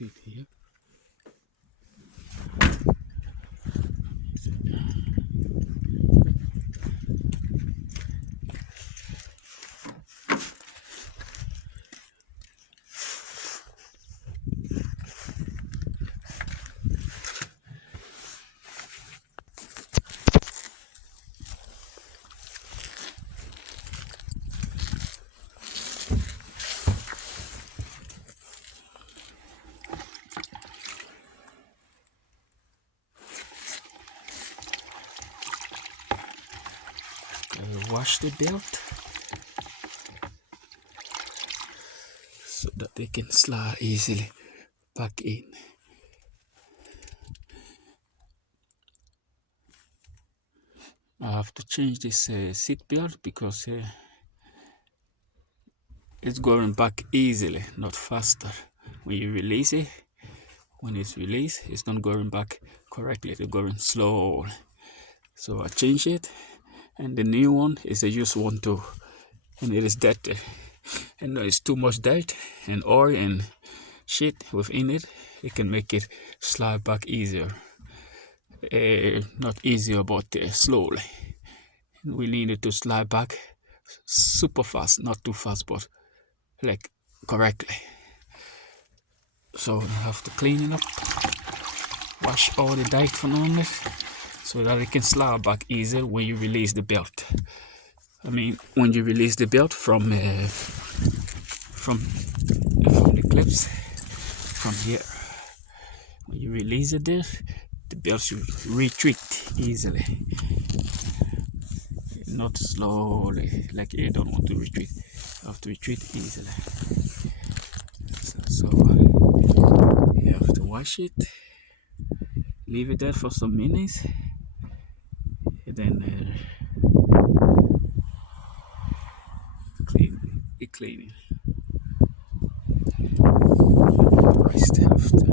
see it here. Wash the belt so that they can slide easily back in. I have to change this seat belt because it's going back easily, not faster. When you release it, when it's released, it's not going back correctly, it's going slow. So I change it, and the new one is a used one too, and it is dirty, and there's too much dirt and oil and shit within it. It can make it slide back easier. Not easier, but slowly. We need it to slide back super fast, not too fast, but like correctly. So I have to clean it up, wash all the dirt from it, so that it can slide back easier when you release the belt. I mean, when you release the belt from the clips, from here, when you release it there, the belt should retreat easily, not slowly, like you don't want to retreat. You have to retreat easily. So you have to wash it, leave it there for some minutes, and then clean it. Rest after.